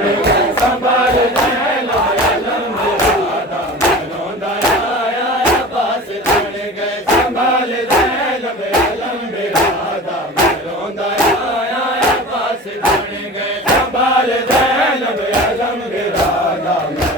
संभाल दैन अलम बिरादा रोंदा आया अब्बास बन गए संभाल दैन अलम बिरादा रोंदा आया अब्बास बन गए संभाल दैन अलम बिरादा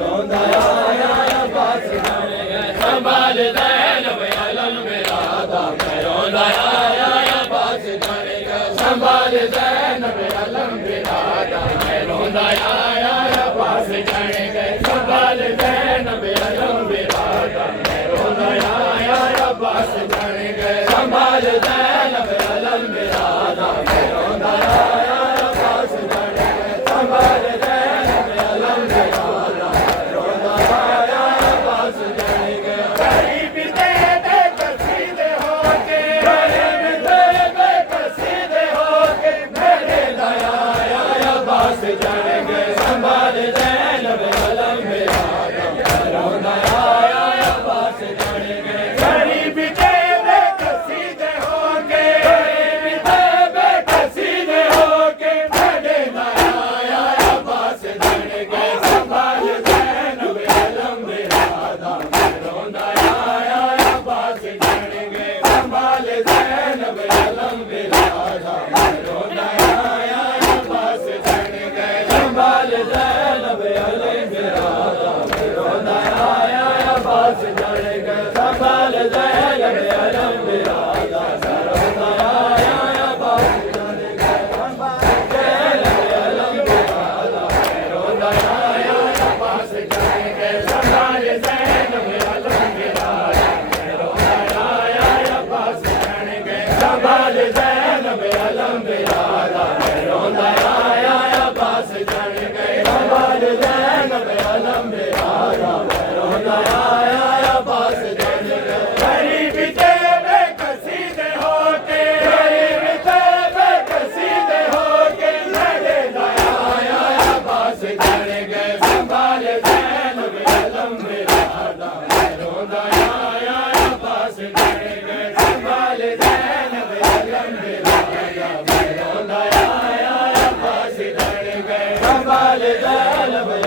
रोंदा आया अब्बास बन गए संभाल दैन अलम बिरादा रोंदा आया अब्बास बन गए संभाल दैन अलम बिरादा रोंदा आया अब्बास बन गए संभाल दैन अलम बिरादा रोंदा आया अब्बास बन गए संभाल दैन अलम बिरादा रोंदा आया अब्बास बन गए संभाल दैन अलम बिरादा रोंदा आया अब्बास बन गए गरीब दे बेकसीदे होके गरीब दे बेकसीदे होके मेरे दया आया अब्बास बन गए संभाल दैन अलम बिरादा रोंदा आया अब्बास बन गए गरीब दे बेकसीदे होके गरीब दे बेकसीदे होके मेरे दया आया अब्बास बन गए संभाल दैन अलम बिरादा रोंदा आया अब्बास बन गए संभाल दैन अलम बिरादा रोंदा आया अब्बास बन गए संभाल दैन अलम बिरादा रोंदा आया अब्बास बन गए संभाल दैन अलम बिरादा रोंदा आया अब्बास बन गए संभाल दैन अलम बिरादा रोंदा आया अब्बास बन गए संभाल दैन अलम बिरादा रोंदा आया अब्बास बन गए संभाल दैन अलम बिरादा रोंदा आया अब्बास बन गए संभाल दैन अलम बिरादा रोंदा आया अब्बास बन गए गरीब दे बेकसीदे होके गरीब दे बेकसीदे होके मेरे दया आया अब्बास बन गए संभाल दैन अलम बिरादा रोंदा आया अब्बास बन गए संभाल दैन अलम बिरादा रोंदा आया अब्बास बन गए संभाल दैन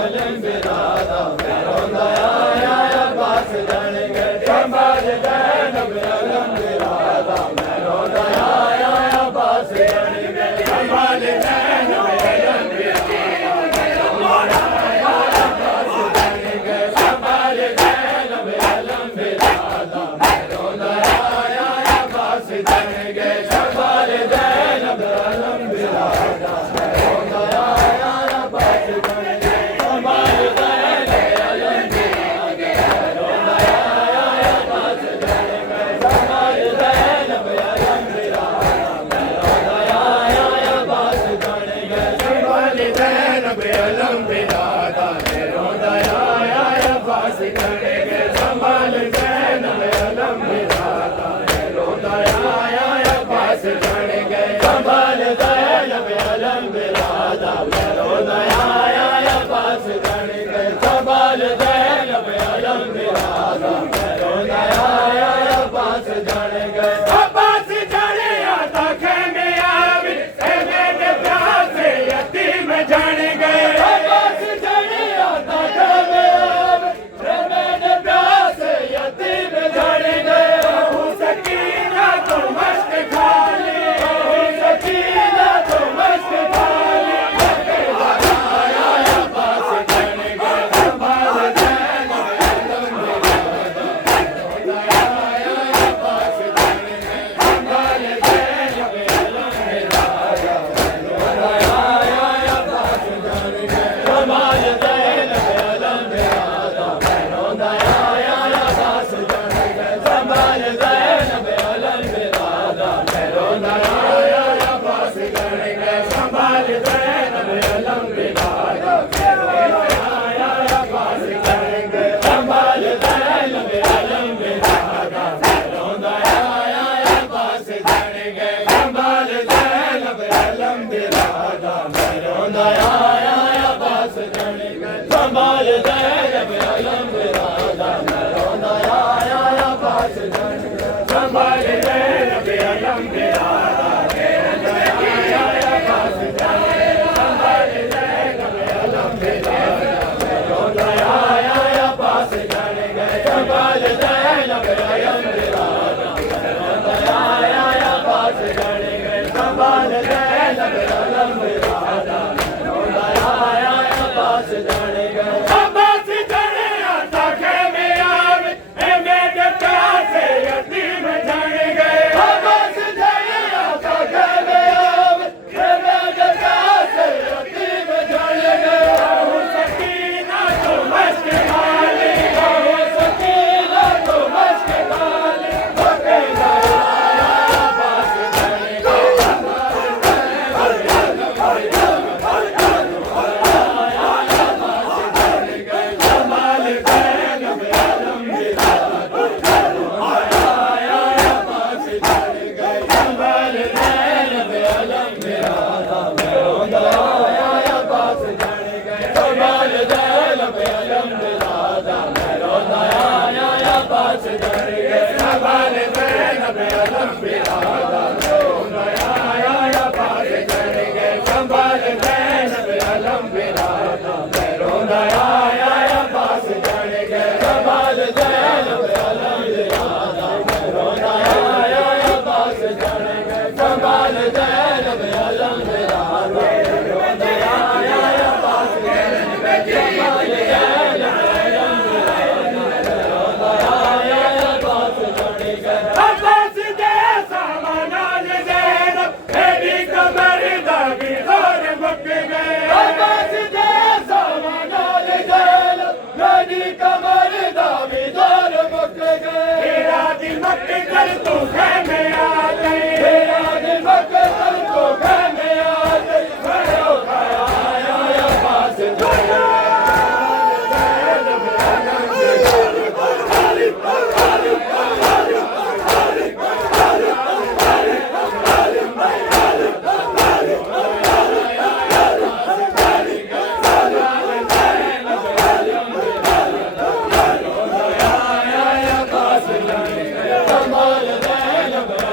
अलम बिरादा रोंदा आया अब्बास बन गए संभाल दैन अलम बिरादा रोंदा आया अब्बास बन गए संभाल दैन अलम बिरादा रोंदा आया अब्बास बन गए संभाल दैन अलम बिरादा रोंदा आया अब्बास बन गए संभाल दैन अलम बिरादा रोंदा आया अब्बास बन गए संभाल दैन अलम बिरादा रोंदा आया अब्बास बन गए संभाल दैन अलम बिरादा रोंदा आया अब्बास बन गए संभाल दैन अलम बिरादा रोंदा आया अब्बास बन गए संभाल दैन अलम बिरादा रोंदा आया अब्बास बन गए संभाल दैन अलम बिरादा रोंदा आया अब्बास बन गए संभाल दैन अलम बिरादा रोंदा आया अब्बास बन गए अब्बास जाने आता खेमे आवे खेमे के प्यासे यतीम जान गए अब्बास जड़ गए संभाल ज़ैनब अलम बिरादा रोंदा आया अब्बास जड़ गए संभाल ज़ैनब अलम बिरादा रोंदा आया अब्बास जड़ गए संभाल ज़ैनब अलम बिरादा रोंदा आया अब्बास जड़ गए संभाल ज़ैनब अलम बिरादा रोंदा आया अब्बास जड़ गए संभाल ज़ैनब अब्बास जैसा मनाल ज़ैनब मेरी कमर दागी जोर मुक गए अब्बास जैसा मनाल ज़ैनब मेरी कमर दागी जोर मुक गए तेरा दिल मक कर तू खेमे आ गई तेरा दिल मक कर तू खेमे आ गई भयो खाया अब्बास संभाल ज़ैनब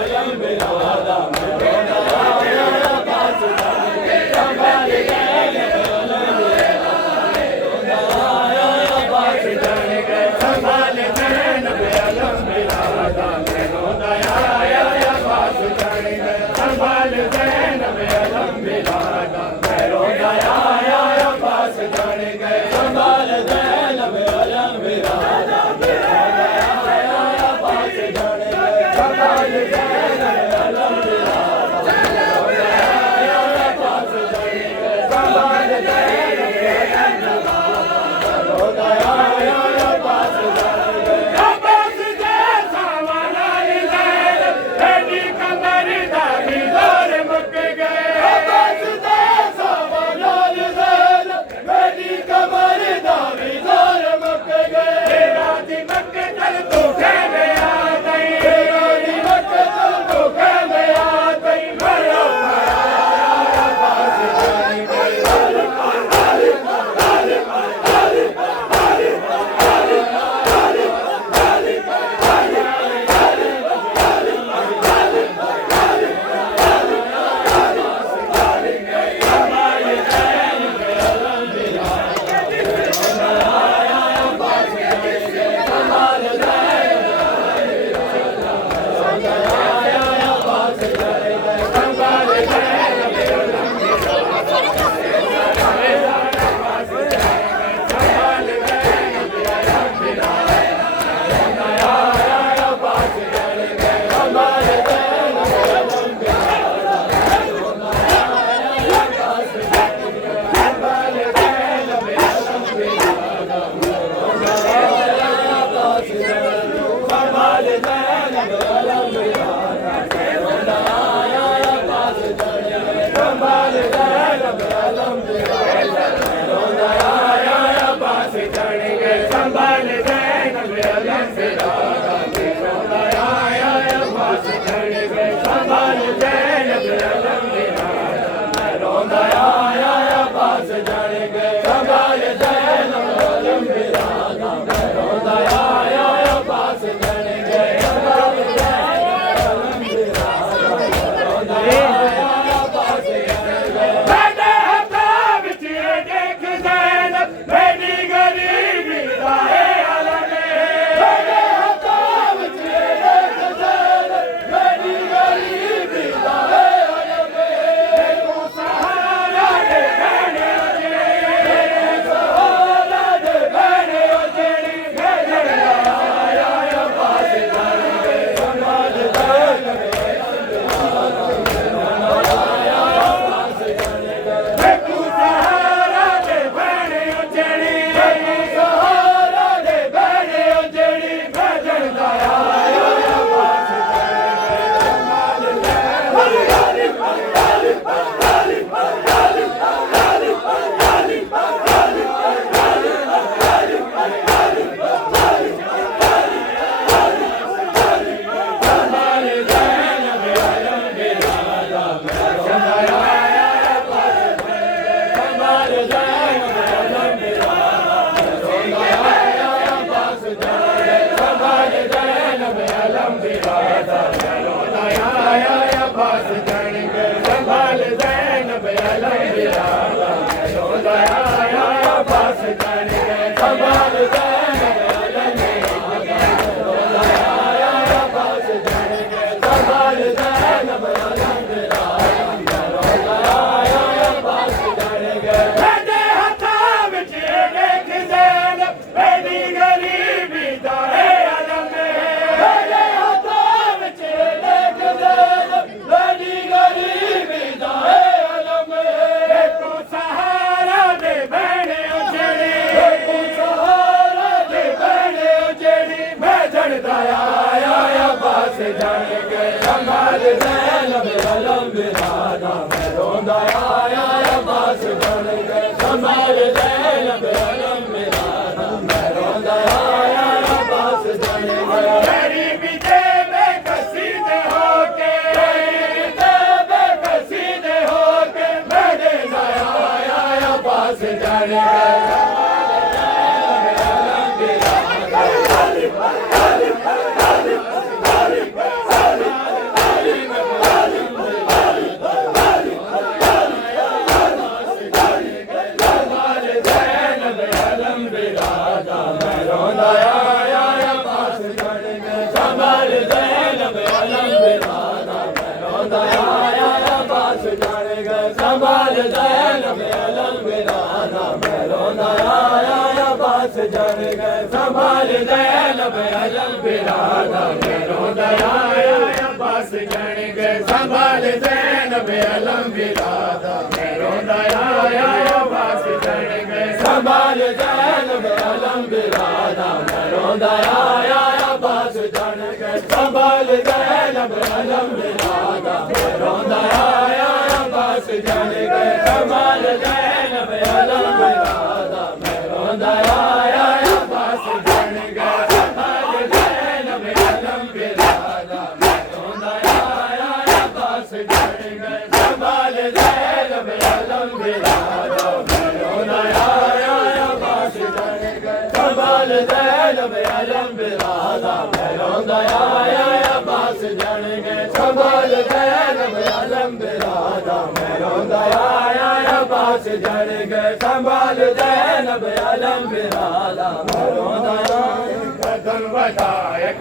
अब्बास जान गए संभाल ज़ैनब अलम बिरादा मैं रोंदा आया अब्बास जान गए संभाल ज़ैनब अलम बिरादा मैं रोंदा आया अब्बास जान गए गरीबी दे बेकसीदे होके बेकसीदे होके मेरे आया अब्बास जान गए संभाल ज़ैनब अलम बिरादा मैं रोंदा आया अब्बास जान गए संभाल ज़ैनब अलम बिरादा मैं रोंदा आया अब्बास जान गए संभाल ज़ैनब अलम बिरादा मैं रोंदा आया अब्बास जान गए संभाल ज़ैनब अलम बिरादा मैं रोंदा आया अब्बास जान गए संभाल ज़ैनब अलम बिरादा मैं रोंदा आया अब्बास जान गए संभाल ज़ैनब अलम बिरादा मैं रोंदा आया अब्बास जान गए संभाल ज़ैनब अलम बिरादा मैं रोंदा आया अब्बास जान गए संभाल ज़ैनब अलम बिरादा मैं रोंदा आया अब्बास जान गए संभाल ज़ैनब अलम बिरादा मैं रोंदा आया अब्बास जान गए संभाल ज़ैनब अलम बिरादा मैं रोंदा आया अब्बास जान गए संभाल ज़ैनब अलम बिरादा मैं रोंदा आया कदम बढ़ाए